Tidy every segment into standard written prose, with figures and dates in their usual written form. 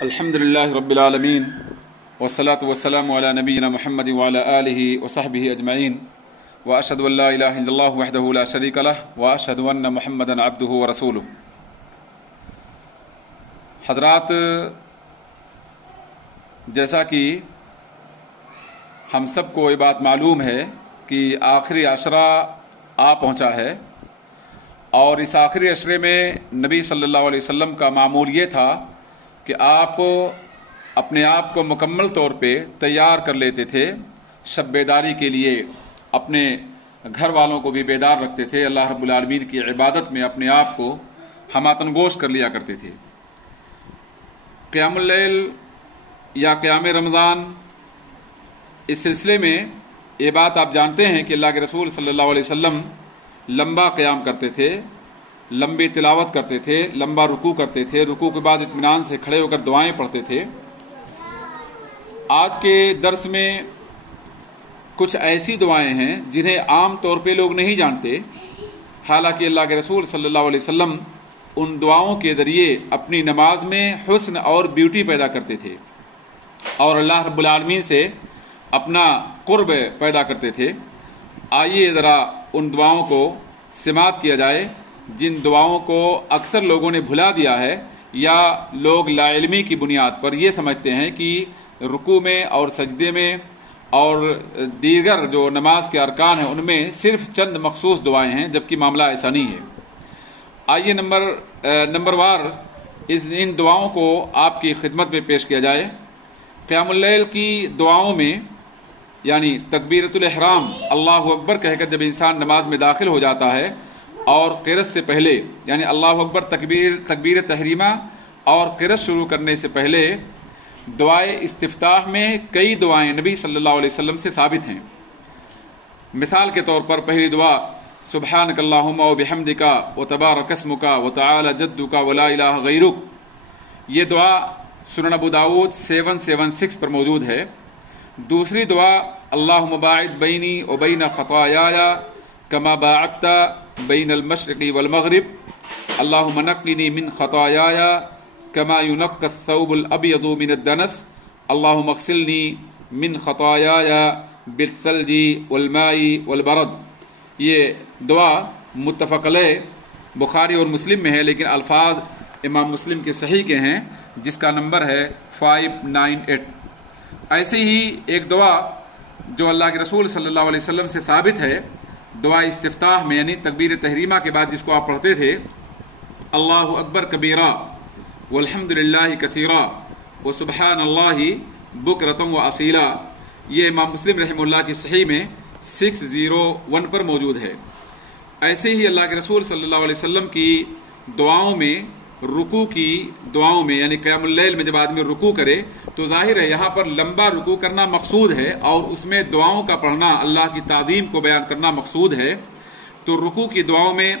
الحمدللہ رب العالمین والصلاة والسلام علی نبینا محمد وعلی آلہ وصحبہ اجمعین واشہد ان لا الہ الا اللہ وحدہ لا شریک لہ واشہد ان محمدا عبدہ ورسولہ۔ حضرات، جیسا کہ ہم سب کو یہ بات معلوم ہے کہ آخری عشرہ آ پہنچا ہے، اور اس آخری عشرے میں نبی صلی اللہ علیہ وسلم کا معمول یہ تھا کہ آپ اپنے آپ کو مکمل طور پہ تیار کر لیتے تھے شب بیداری کے لیے، اپنے گھر والوں کو بھی بیدار رکھتے تھے، اللہ رب العالمین کی عبادت میں اپنے آپ کو ہماتن گوش کر لیا کرتے تھے۔ قیام اللیل یا قیام رمضان، اس سلسلے میں یہ بات آپ جانتے ہیں کہ اللہ کے رسول صلی اللہ علیہ وسلم لمبا قیام کرتے تھے، لمبی تلاوت کرتے تھے، لمبا رکوع کرتے تھے، رکوع کے بعد اطمینان سے کھڑے ہو کر دعائیں پڑھتے تھے۔ آج کے درس میں کچھ ایسی دعائیں ہیں جنہیں عام طور پہ لوگ نہیں جانتے، حالانکہ اللہ کے رسول صلی اللہ علیہ وسلم ان دعاؤں کے ذریعے اپنی نماز میں حسن اور بیوٹی پیدا کرتے تھے اور اللہ رب العالمین سے اپنا قرب پیدا کرتے تھے۔ آئیے ذرا ان دعاؤں کو سماعت کیا جائے جن دعاؤں کو اکثر لوگوں نے بھلا دیا ہے، یا لوگ لا علمی کی بنیاد پر یہ سمجھتے ہیں کہ رکوع میں اور سجدے میں اور دیگر جو نماز کے ارکان ہیں ان میں صرف چند مخصوص دعائیں ہیں، جبکہ معاملہ ایسا نہیں ہے۔ آئیے نمبر وار ان دعاؤں کو آپ کی خدمت میں پیش کیا جائے۔ قیام اللیل کی دعاؤں میں یعنی تکبیرۃ الاحرام اللہ اکبر کہہ کر جب انسان نماز میں داخل ہو جاتا ہے، اور قرأت سے پہلے یعنی اللہ اکبر تکبیر تحریمہ اور قرأت شروع کرنے سے پہلے دعائے استفتاح میں کئی دعائیں نبی صلی اللہ علیہ وسلم سے ثابت ہیں۔ مثال کے طور پر پہلی دعا سبحانک اللہم وبحمدک وتبارک اسمک وتعالی جدک ولا الہ غیرک، یہ دعا سنن ابو داؤد 776 پر موجود ہے۔ دوسری دعا اللہم باعد بینی وبین خطایای کما باعدت بین المشرق والمغرب اللہم نقنی من خطایای کما ینقی الثوب الابیض من الدنس اللہم اغسلنی من خطایای بالثلج والماء والبرد۔ یہ دعا متفق علیہ بخاری اور مسلم میں ہے، لیکن الفاظ امام مسلم کے صحیح کے ہیں، جس کا نمبر ہے 598۔ ایسے ہی ایک دعا جو اللہ کے رسول صلی اللہ علیہ وسلم سے ثابت ہے، دعا استفتاح میں یعنی تکبیر تحریمہ کے بعد جس کو آپ پڑھتے تھے، اللہ اکبر کبیرہ والحمد للہ کثیرہ وسبحان اللہ بکرۃ واصیلا، یہ امام مسلم رحمہ اللہ کی صحیح میں 601 پر موجود ہے۔ ایسے ہی اللہ کے رسول صلی اللہ علیہ وسلم کی دعاؤں میں، رکوع کی دعاؤں میں یعنی قیام اللیل میں جب آدمی رکوع کرے تو ظاہر ہے یہاں پر لمبا رکوع کرنا مقصود ہے، اور اس میں دعاؤں کا پڑھنا، اللہ کی تعظیم کو بیان کرنا مقصود ہے۔ تو رکوع کی دعاؤں میں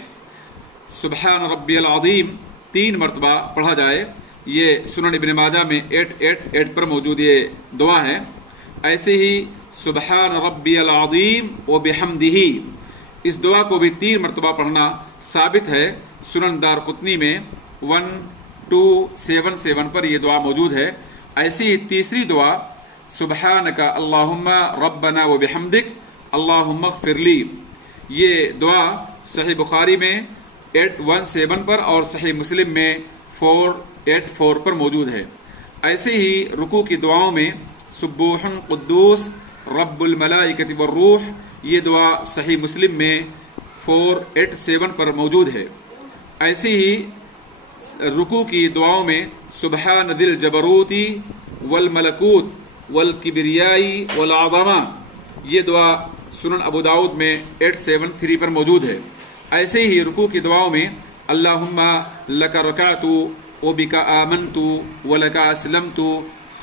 سبحان ربی العظیم 3 مرتبہ پڑھا جائے، یہ سنن ابن ماجہ میں 888 پر موجود یہ دعا ہے۔ ایسے ہی سبحان ربی العظیم وبحمدہ، اس دعا کو بھی 3 مرتبہ پڑھنا ثابت ہے، سنن دارقطنی میں 1277 پر یہ دعا موجود ہے۔ ایسی ہی تیسری دعا سبحانک اللہم ربنا وبحمدک اللہم اغفر لی، یہ دعا صحیح بخاری میں 817 پر اور صحیح مسلم میں 484 پر موجود ہے۔ ایسے ہی رکوع کی دعاؤں میں سبوح قدوس رب الملائکۃ والروح، یہ دعا صحیح مسلم میں 487 پر موجود ہے۔ ایسے ہی رکوع کی دعاؤں میں سبحان ذی الجبروت والملکوت والکبریاء والعظمہ، یہ دعا سنن ابو داؤد میں 873 پر موجود ہے۔ ایسے ہی رکوع کی دعاؤں میں اللہم لک رکعت وبک آمنت ولک اسلمت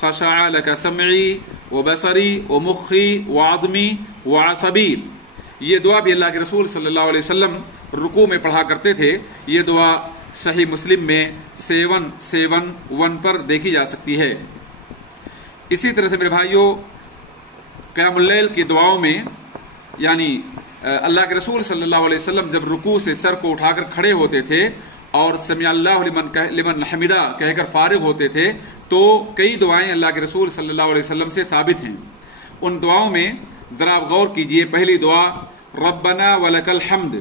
خشع لک سمعی وبصری ومخی وعظمی وعصبی، یہ دعا بھی اللہ کے رسول صلی اللہ علیہ وسلم رکوع میں پڑھا کرتے تھے۔ یہ دعا صحیح مسلم میں 771 پر دیکھی جا سکتی ہے۔ اسی طرح سے میرے بھائیوں، قیام اللیل کی دعاؤں میں یعنی اللہ کے رسول صلی اللہ علیہ وسلم جب رکوع سے سر کو اٹھا کر کھڑے ہوتے تھے اور سمع اللہ لمن حمدہ کہہ کر فارغ ہوتے تھے تو کئی دعائیں اللہ کے رسول صلی اللہ علیہ وسلم سے ثابت ہیں. ان دعاؤں میں ذرا غور کیجئے. پہلی دعا ربنا ولک الحمد،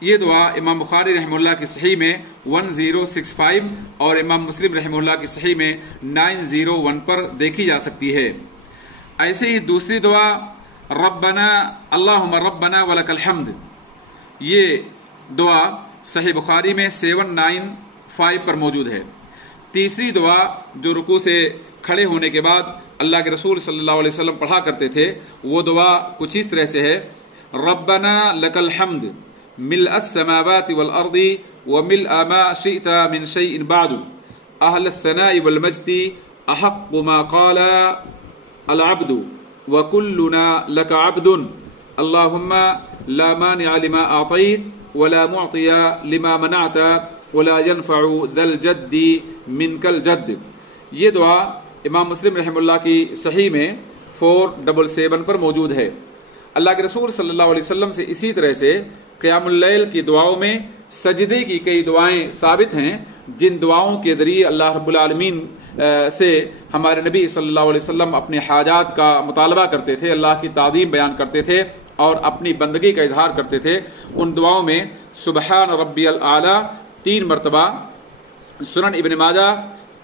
یہ دعا امام بخاری رحمہ اللہ کی صحیح میں 1065 اور امام مسلم رحمہ اللہ کی صحیح میں 901 پر دیکھی جا سکتی ہے. ایسے ہی دوسری دعا ربنا اللہم ربنا ولک الحمد، یہ دعا صحیح بخاری میں 795 پر موجود ہے. تیسری دعا جو رکوع سے کھڑے ہونے کے بعد اللہ کے رسول صلی اللہ علیہ وسلم پڑھا کرتے تھے وہ دعا کچھ اس طرح سے ہے ربنا لک الحمد ملء السماوات والارض وملء ما شئت من شيء بعد اهل الثناء والمجد احق ما قال العبد وكلنا لك عبد اللهم لا مانع لما اعطيت ولا معطي لما منعت ولا ينفع ذا الجد منك الجد. یہ دعا امام مسلم رحمہ اللہ کی صحیح میں 477 پر موجود ہے. اللہ کے رسول صلی اللہ علیہ وسلم سے اسی طرح سے قیام اللیل کی دعاؤں میں سجدے کی کئی دعائیں ثابت ہیں جن دعاؤں کے ذریعے اللہ رب العالمین سے ہمارے نبی صلی اللہ علیہ وسلم اپنے حاجات کا مطالبہ کرتے تھے، اللہ کی تعظیم بیان کرتے تھے اور اپنی بندگی کا اظہار کرتے تھے. ان دعاؤں میں سبحان ربی الاعلیٰ 3 مرتبہ، سنن ابن ماجہ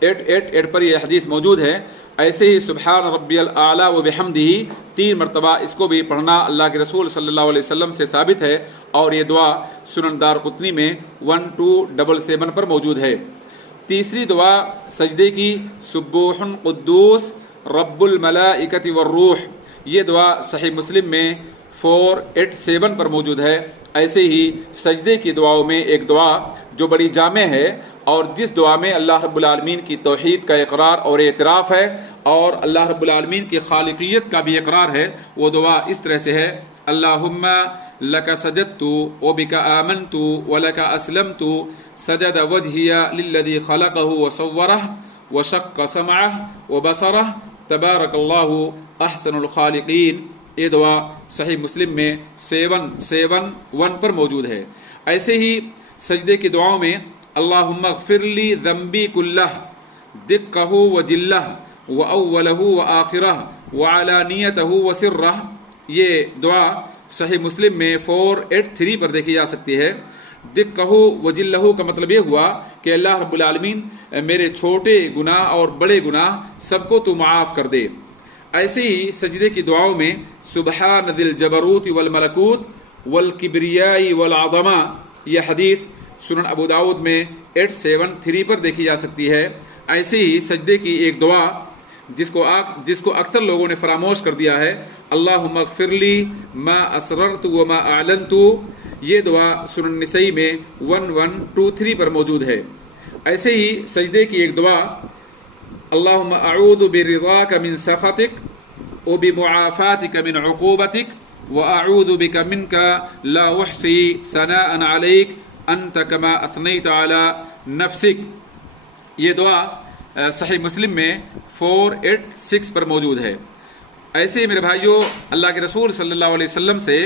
888 پر یہ حدیث موجود ہے. ایسے ہی سبحان ربی الاعلیٰ و بحمدہ 3 مرتبہ اس کو بھی پڑھنا اللہ کے رسول صلی اللہ علیہ وسلم سے ثابت ہے اور یہ دعا سنن دارقطنی میں 1277 پر موجود ہے. تیسری دعا سجدے کی سبوح قدوس رب الملائکۃ والروح، یہ دعا صحیح مسلم میں 487 پر موجود ہے. ایسے ہی سجدے کی دعاؤں میں ایک دعا جو بڑی جامع ہے اور جس دعا میں اللہ رب العالمین کی توحید کا اقرار اور اعتراف ہے اور اللہ رب العالمین کی خالقیت کا بھی اقرار ہے، وہ دعا اس طرح سے ہے اللہم لک سجدت وبک آمنت ولک اسلمت سجد وجہی للذی خلقہ وصورہ وشق سمعہ وبصرہ تبارک اللہ احسن الخالقین. یہ دعا صحیح مسلم میں 771 پر موجود ہے. ایسے ہی سجدے کی دعاؤں میں اللہم اغفر لی ذنبی کلہ دقہ وجلہ واولہ وآخرہ وعلانیتہ وسرہ، یہ دعا صحیح مسلم میں 483 پر دیکھی جا سکتی ہے. دقہ وجلہ کا مطلب یہ ہوا کہ اللہ رب العالمین میرے چھوٹے گناہ اور بڑے گناہ سب کو تو معاف کر دے. ایسے ہی سجدے کی دعاؤں میں سبحان ذی الجبروت والملکوت والکبریاء والعظمہ، یہ حدیث سنن ابو داؤد میں 873 پر دیکھی جا سکتی ہے. ایسے ہی سجدے کی ایک دعا جس کو اکثر لوگوں نے فراموش کر دیا ہے اللہم اغفر لی ما اسررت وما اعلنت، یہ دعا سنن نسائی میں 1123 پر موجود ہے. ایسے ہی سجدے کی ایک دعا اللہم اعوذ برضاک من سخطک وبمعافاتک من عقوبتک واعوذ بک منک لا احصی ثناء علیک انت کما اثنیت علی نفسک، یہ دعا صحیح مسلم میں 486 پر موجود ہے. ایسے ہی میرے بھائیوں اللہ کے رسول صلی اللہ علیہ وسلم سے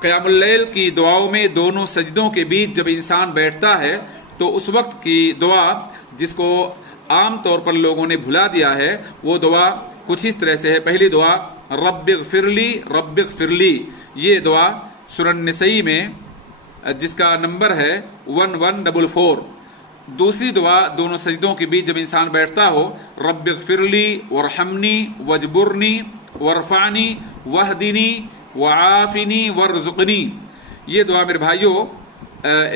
قیام اللیل کی دعاؤں میں دونوں سجدوں کے بیچ جب انسان بیٹھتا ہے تو اس وقت کی دعا جس کو عام طور پر لوگوں نے بھلا دیا ہے وہ دعا کچھ اس طرح سے ہے. پہلی دعا رب اغفر لی، یہ دعا سنن نسائی میں جس کا نمبر ہے 1144. دوسری دعا دونوں سجدوں کے بیچ جب انسان بیٹھتا ہو رب اغفر لی وارحمنی واجبرنی وارفعنی واہدنی وعافنی وارزقنی، یہ دعا میرے بھائیوں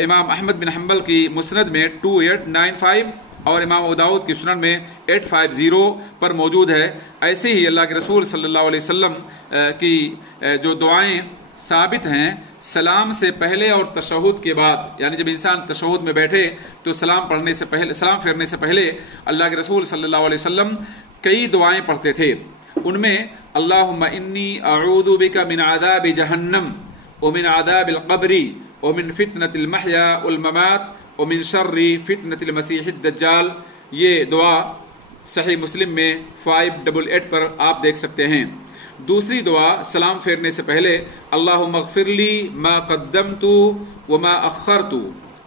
امام احمد بن حنبل کی مسند میں 2895 اور امام ابو داؤد کی سنن میں 850 پر موجود ہے. ایسے ہی اللہ کے رسول صلی اللہ علیہ وسلم کی جو دعائیں ثابت ہیں سلام سے پہلے اور تشہد کے بعد، یعنی جب انسان تشہد میں بیٹھے تو سلام پھیرنے سے پہلے اللہ کے رسول صلی اللہ علیہ وسلم کئی دعائیں پڑھتے تھے. ان میں اللہم انی اعوذ بک من عذاب جہنم ومن عذاب القبر ومن فتنة المحیا والممات ومن شر فتنة المسیح الدجال، یہ دعا صحیح مسلم میں 588 پر آپ دیکھ سکتے ہیں. دوسری دعا سلام پھیرنے سے پہلے اللہم اغفر لی ما قدمت وما اخرت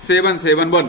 771।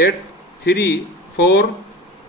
834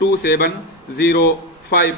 2705